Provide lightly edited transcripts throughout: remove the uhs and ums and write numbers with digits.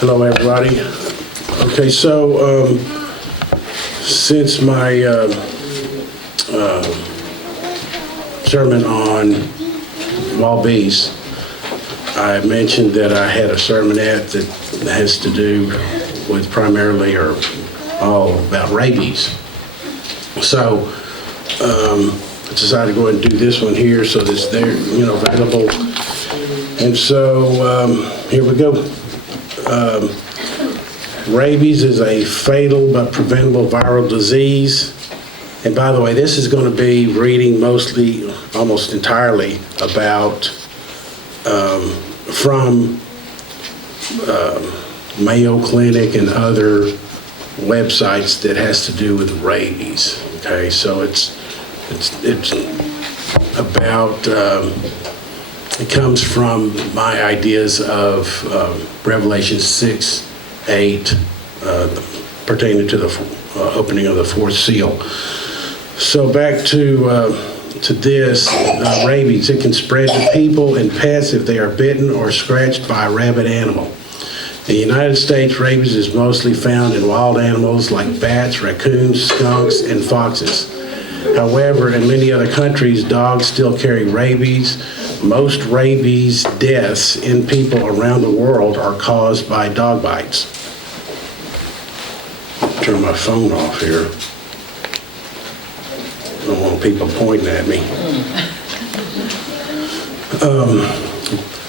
Hello, everybody. Okay, so since my sermon on Rabies, I mentioned that I had a sermonette that has to do with primarily or all about rabies. So I decided to go ahead and do this one here so that it's there, available. And so here we go. Rabies is a fatal but preventable viral disease. And by the way, this is going to be reading mostly, almost entirely, about from Mayo Clinic and other websites that has to do with rabies. Okay, so it's about, it comes from my ideas of Revelation 6:8, pertaining to the opening of the fourth seal. So back to this, rabies. It can spread to people and pets if they are bitten or scratched by a rabid animal. In the United States, rabies is mostly found in wild animals like bats, raccoons, skunks, and foxes. However, in many other countries, dogs still carry rabies. Most rabies deaths in people around the world are caused by dog bites. Turn my phone off here. I don't want people pointing at me.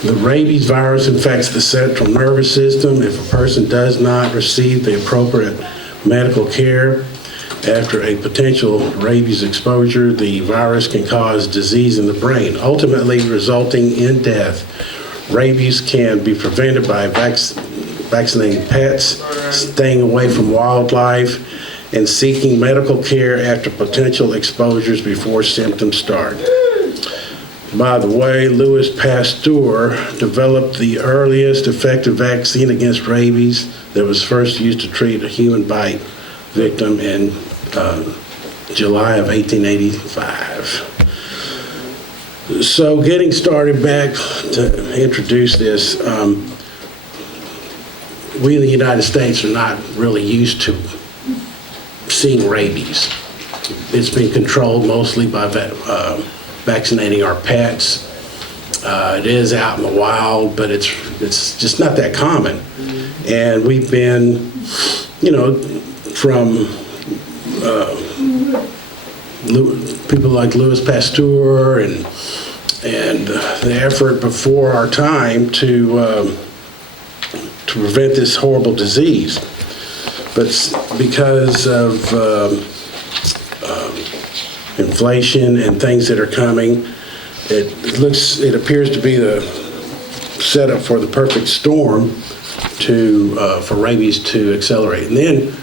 The rabies virus infects the central nervous system. If a person does not receive the appropriate medical care after a potential rabies exposure, the virus can cause disease in the brain, ultimately resulting in death. Rabies can be prevented by vaccinating pets, staying away from wildlife, and seeking medical care after potential exposures before symptoms start. By the way, Louis Pasteur developed the earliest effective vaccine against rabies that was first used to treat a human bite victim in July of 1885. So getting started back to introduce this, we in the United States are not really used to seeing rabies. It's been controlled mostly by vaccinating our pets. It is out in the wild, but it's just not that common. And we've been, from people like Louis Pasteur and the effort before our time to prevent this horrible disease. But because of inflation and things that are coming, it appears to be the setup for the perfect storm for rabies to accelerate. And then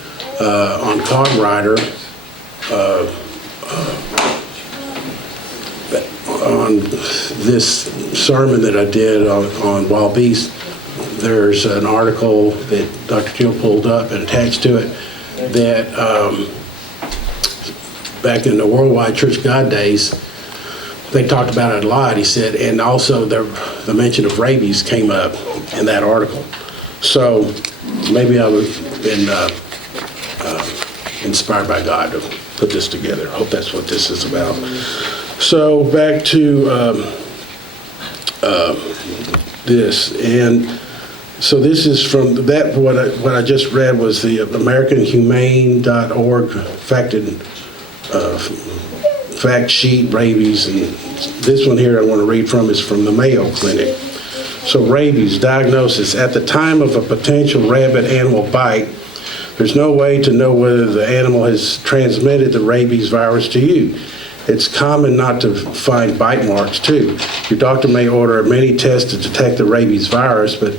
on Cog Rider, on this sermon that I did on wild beasts, there's an article that Dr. Gill pulled up and attached to it that back in the Worldwide Church God days, they talked about it a lot, he said, and also the mention of rabies came up in that article. So maybe I've been inspired by God to put this together. I hope that's what this is about. So back to this, and so this is from that. What I just read was the AmericanHumane.org fact sheet rabies, and this one here I want to read from is from the Mayo Clinic. So rabies diagnosis: at the time of a potential rabid animal bite, there's no way to know whether the animal has transmitted the rabies virus to you. It's common not to find bite marks too. Your doctor may order many tests to detect the rabies virus, but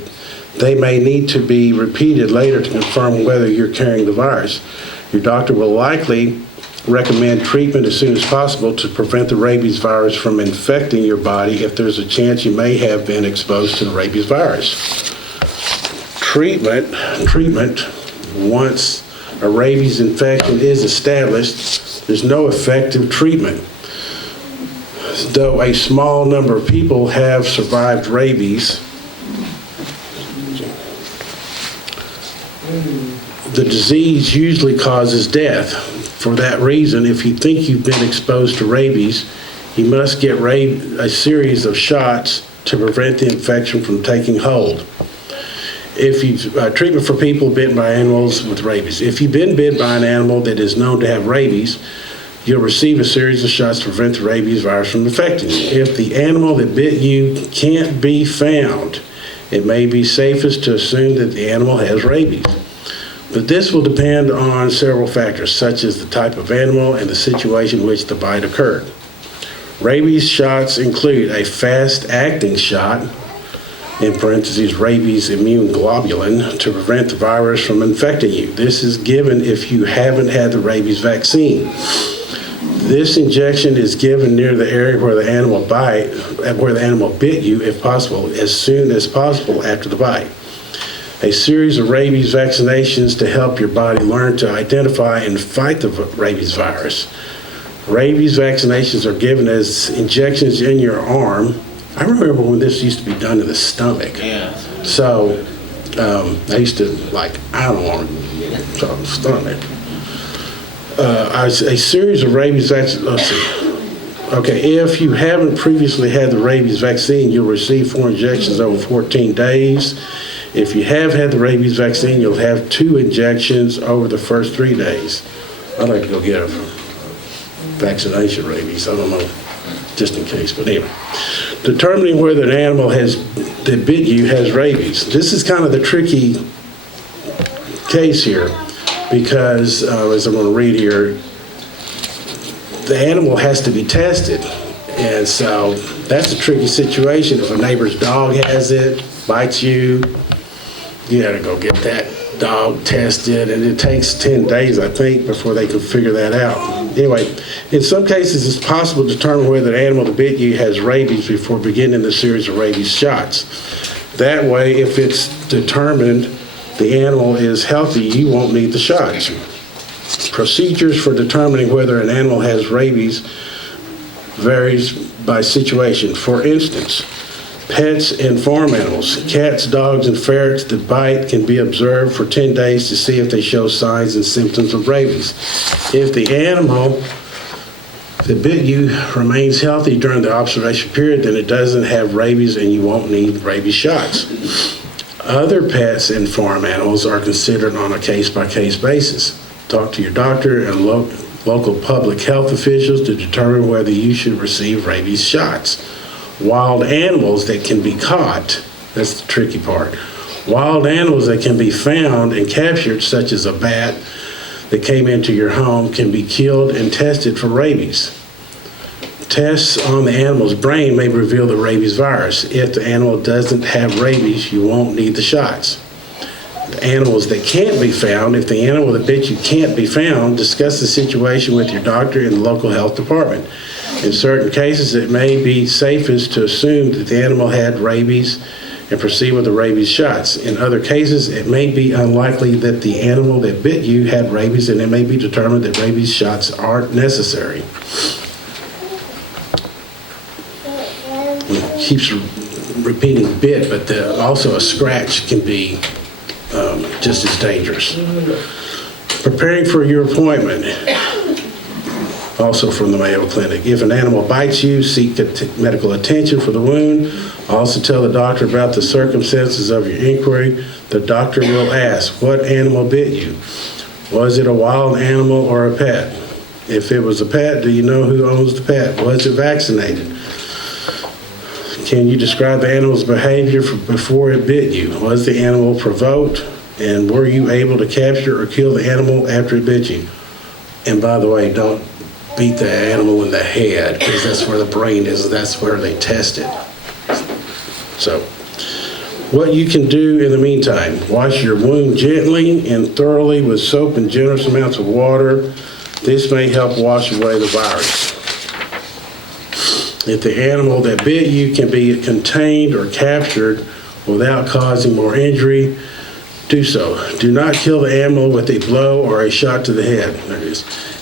they may need to be repeated later to confirm whether you're carrying the virus. Your doctor will likely recommend treatment as soon as possible to prevent the rabies virus from infecting your body if there's a chance you may have been exposed to the rabies virus. Treatment, once a rabies infection is established, there's no effective treatment. Though a small number of people have survived rabies, The disease usually causes death. For that reason, if you think you've been exposed to rabies, you must get a series of shots to prevent the infection from taking hold. Treatment for people bitten by animals with rabies. If you've been bitten by an animal that is known to have rabies, you'll receive a series of shots to prevent the rabies virus from infecting you. If the animal that bit you can't be found, it may be safest to assume that the animal has rabies. But this will depend on several factors, such as the type of animal and the situation in which the bite occurred. Rabies shots include a fast-acting shot, in parentheses, rabies immune globulin, to prevent the virus from infecting you. This is given if you haven't had the rabies vaccine. This injection is given near the area where the animal bit you, if possible, as soon as possible after the bite. A series of rabies vaccinations to help your body learn to identify and fight the rabies virus. Rabies vaccinations are given as injections in your arm. I remember when this used to be done in the stomach. Yeah. So I used to, I don't want to stomach. A series of rabies vaccines. Let's see. Okay, if you haven't previously had the rabies vaccine, you'll receive 4 injections over 14 days. If you have had the rabies vaccine, you'll have 2 injections over the first 3 days. I'd like to go get a vaccination rabies. I don't know, just in case. But anyway, determining whether an animal that bit you has rabies. This is kind of the tricky case here because, as I'm going to read here, the animal has to be tested. And so that's a tricky situation. If a neighbor's dog has it, bites you, you got to go get that dog tested, and it takes 10 days, I think, before they can figure that out. Anyway, in some cases, it's possible to determine whether an animal that bit you has rabies before beginning the series of rabies shots. That way, if it's determined the animal is healthy, you won't need the shots. Procedures for determining whether an animal has rabies varies by situation. For instance, pets and farm animals, cats, dogs, and ferrets that bite can be observed for 10 days to see if they show signs and symptoms of rabies. If the animal that bit you remains healthy during the observation period, then it doesn't have rabies and you won't need rabies shots. Other pets and farm animals are considered on a case-by-case basis. Talk to your doctor and local public health officials to determine whether you should receive rabies shots. Wild animals that can be caught, that's the tricky part. Wild animals that can be found and captured, such as a bat that came into your home, can be killed and tested for rabies. Tests on the animal's brain may reveal the rabies virus. If the animal doesn't have rabies, you won't need the shots. The animals that can't be found, if the animal that bit you can't be found, discuss the situation with your doctor and the local health department. In certain cases, it may be safest to assume that the animal had rabies and proceed with the rabies shots. In other cases, it may be unlikely that the animal that bit you had rabies, and it may be determined that rabies shots aren't necessary. It keeps repeating bit, but also a scratch can be just as dangerous. Preparing for your appointment. Also from the Mayo Clinic. If an animal bites you, seek medical attention for the wound. Also tell the doctor about the circumstances of your inquiry. The doctor will ask, what animal bit you? Was it a wild animal or a pet? If it was a pet, do you know who owns the pet? Was it vaccinated? Can you describe the animal's behavior before it bit you? Was the animal provoked? And were you able to capture or kill the animal after it bit you? And by the way, don't beat the animal in the head, because that's where the brain is. That's where they test it. So, what you can do in the meantime: wash your wound gently and thoroughly with soap and generous amounts of water. This may help wash away the virus. If the animal that bit you can be contained or captured without causing more injury, do so. Do not kill the animal with a blow or a shot to the head,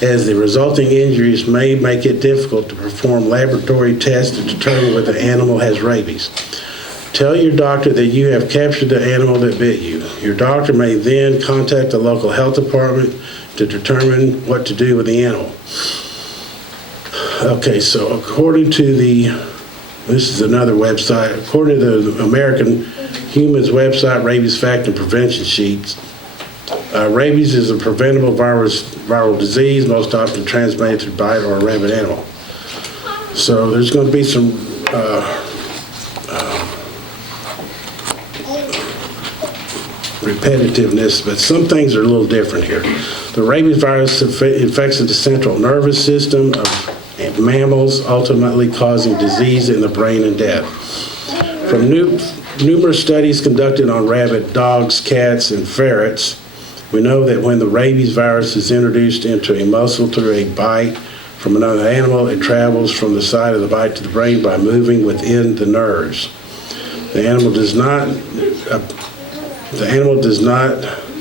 as the resulting injuries may make it difficult to perform laboratory tests to determine whether the animal has rabies. Tell your doctor that you have captured the animal that bit you. Your doctor may then contact the local health department to determine what to do with the animal. Okay, so according to this is another website, according to the American Humans website, Rabies Fact and Prevention Sheets, rabies is a preventable viral disease, most often transmitted through bite or a rabid animal. So there's going to be some repetitiveness, but some things are a little different here. The rabies virus infects the central nervous system of mammals, ultimately causing disease in the brain and death. From numerous studies conducted on rabid dogs, cats, and ferrets, we know that when the rabies virus is introduced into a muscle through a bite from another animal, it travels from the site of the bite to the brain by moving within the nerves. The animal does not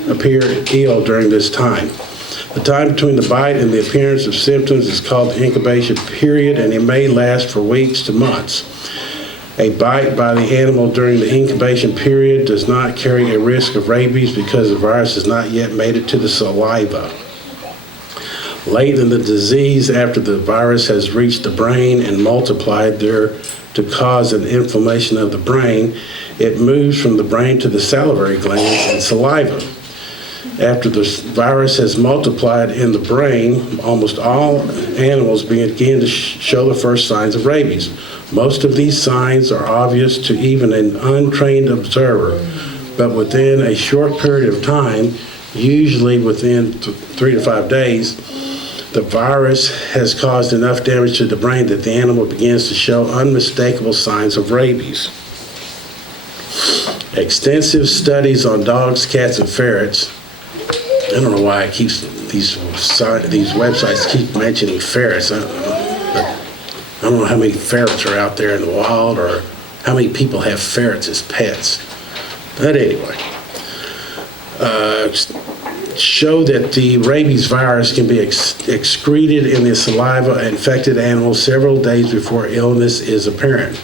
appear ill during this time. The time between the bite and the appearance of symptoms is called the incubation period, and it may last for weeks to months. A bite by the animal during the incubation period does not carry a risk of rabies because the virus has not yet made it to the saliva. Late in the disease, after the virus has reached the brain and multiplied there to cause an inflammation of the brain, it moves from the brain to the salivary glands and saliva. After the virus has multiplied in the brain, almost all animals begin to show the first signs of rabies. Most of these signs are obvious to even an untrained observer, but within a short period of time, usually within 3 to 5 days, the virus has caused enough damage to the brain that the animal begins to show unmistakable signs of rabies. Extensive studies on dogs, cats, and ferrets. I don't know why these websites keep mentioning ferrets. I don't know how many ferrets are out there in the wild or how many people have ferrets as pets. But anyway, show that the rabies virus can be excreted in the saliva of infected animals several days before illness is apparent.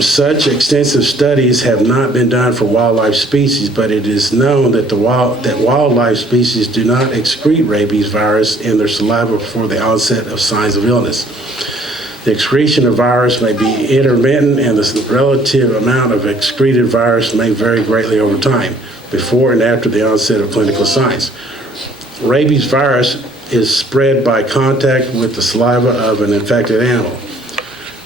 Such extensive studies have not been done for wildlife species, but it is known that wildlife species do not excrete rabies virus in their saliva before the onset of signs of illness. The excretion of virus may be intermittent, and the relative amount of excreted virus may vary greatly over time, before and after the onset of clinical signs. Rabies virus is spread by contact with the saliva of an infected animal.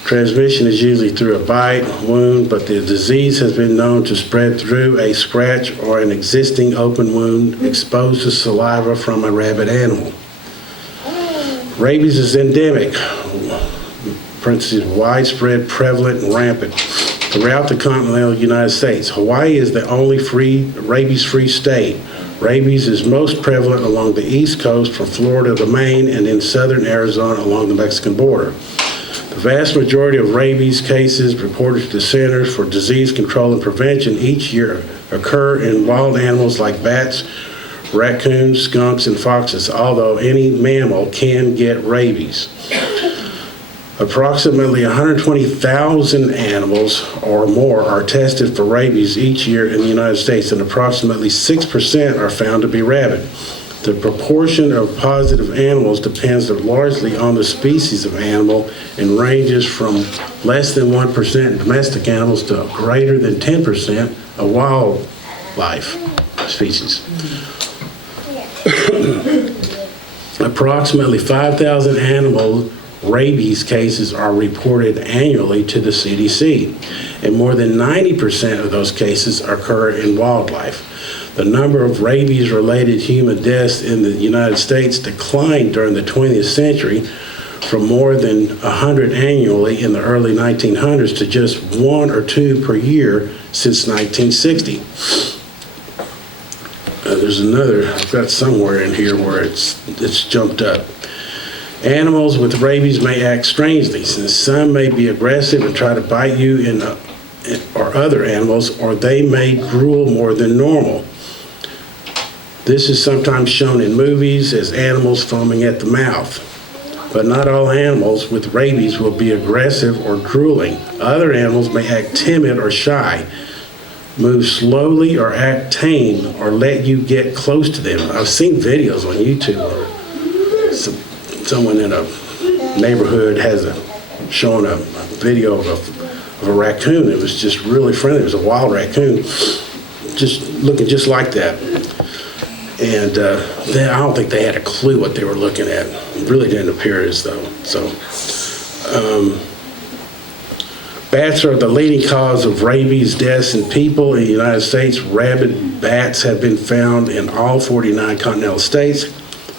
Transmission is usually through a bite, wound, but the disease has been known to spread through a scratch or an existing open wound exposed to saliva from a rabid animal. Rabies is endemic, parentheses, widespread, prevalent, and rampant throughout the continental United States. Hawaii is the only rabies-free state. Rabies is most prevalent along the East Coast from Florida to Maine and in southern Arizona along the Mexican border. The vast majority of rabies cases reported to the Centers for Disease Control and Prevention each year occur in wild animals like bats, raccoons, skunks, and foxes, although any mammal can get rabies. Approximately 120,000 animals or more are tested for rabies each year in the United States, and approximately 6% are found to be rabid. The proportion of positive animals depends largely on the species of animal and ranges from less than 1% domestic animals to greater than 10% of wildlife species. Approximately 5,000 animal rabies cases are reported annually to the CDC, and more than 90% of those cases occur in wildlife. The number of rabies-related human deaths in the United States declined during the 20th century from more than 100 annually in the early 1900s to just 1 or 2 per year since 1960. There's another, I've got somewhere in here where it's jumped up. Animals with rabies may act strangely, since some may be aggressive and try to bite you or other animals, or they may drool more than normal. This is sometimes shown in movies as animals foaming at the mouth. But not all animals with rabies will be aggressive or drooling. Other animals may act timid or shy, move slowly or act tame, or let you get close to them. I've seen videos on YouTube where someone in a neighborhood has showing a video of a raccoon. It was just really friendly. It was a wild raccoon, just looking just like that. And I don't think they had a clue what they were looking at. It really didn't appear as though. So, bats are the leading cause of rabies deaths in people in the United States. Rabid bats have been found in all 49 continental states.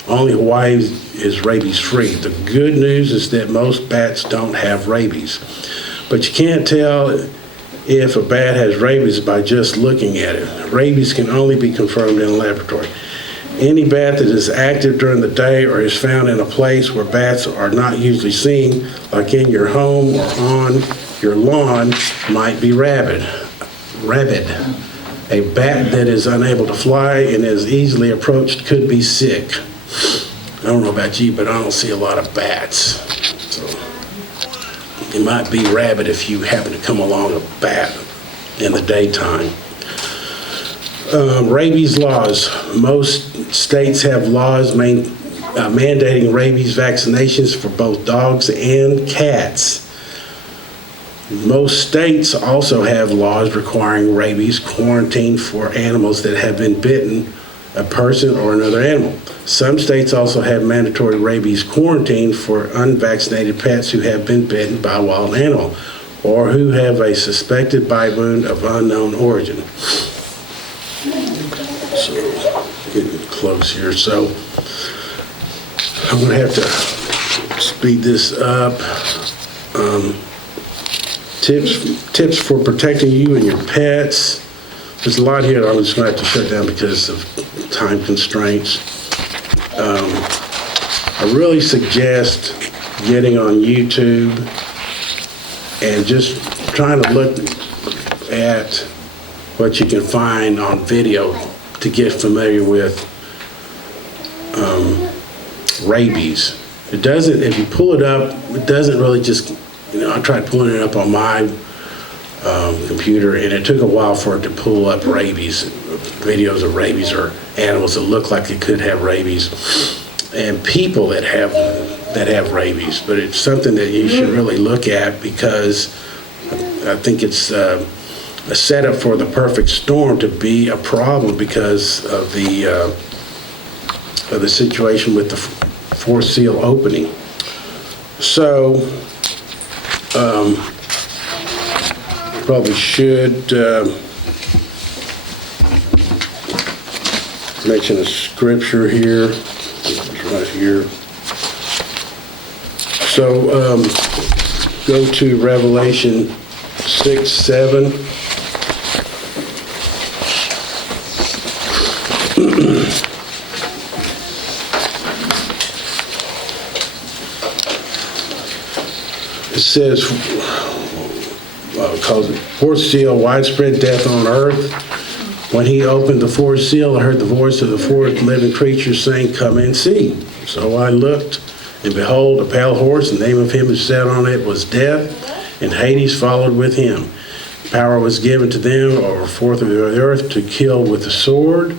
Only Hawaii is rabies-free. The good news is that most bats don't have rabies. But you can't tell if a bat has rabies by just looking at it. Rabies can only be confirmed in a laboratory. Any bat that is active during the day or is found in a place where bats are not usually seen, like in your home or on your lawn, might be rabid. A bat that is unable to fly and is easily approached could be sick. I don't know about you, but I don't see a lot of bats. So it might be rabid if you happen to come along a bat in the daytime. Rabies laws. Most states have laws mandating rabies vaccinations for both dogs and cats. Most states also have laws requiring rabies quarantine for animals that have been bitten, a person or another animal. Some states also have mandatory rabies quarantine for unvaccinated pets who have been bitten by a wild animal or who have a suspected bite wound of unknown origin. So, getting close here. So, I'm going to have to speed this up. Tips for protecting you and your pets. There's a lot here that I'm just going to have to shut down because of time constraints. I really suggest getting on YouTube and just trying to look at what you can find on video to get familiar with rabies. It doesn't, if you pull it up, it doesn't really just, I tried pulling it up on my computer and it took a while for it to pull up rabies, videos of rabies or animals that look like they could have rabies and people that have rabies. But it's something that you should really look at because I think it's a setup for the perfect storm to be a problem because of the situation with the fourth seal opening. So probably should mention a scripture here. It's right here. So go to Revelation 6:7. It says, calls it fourth seal, widespread death on earth. When he opened the fourth seal, I heard the voice of the fourth living creature saying, "Come and see." So I looked, and behold, a pale horse. The name of him who sat on it was Death, and Hades followed with him. Power was given to them over a fourth of the earth to kill with the sword,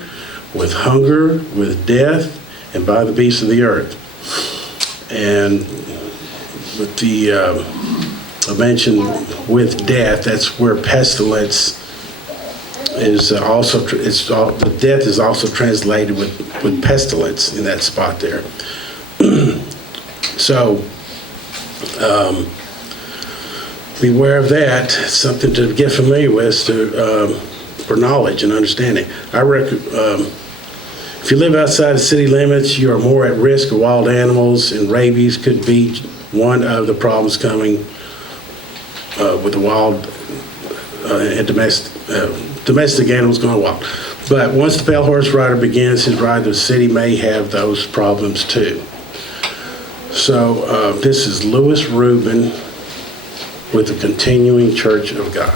with hunger, with death, and by the beasts of the earth. And with the I mentioned with death, that's where pestilence is also, the death is also translated with pestilence in that spot there. So beware of that. It's something to get familiar with for knowledge and understanding. If you live outside the city limits, you are more at risk of wild animals, and rabies could be one of the problems coming with the wild and domestic animals going wild. But once the pale horse rider begins his ride, the city may have those problems too. So this is Lewis Rubin with the Continuing Church of God.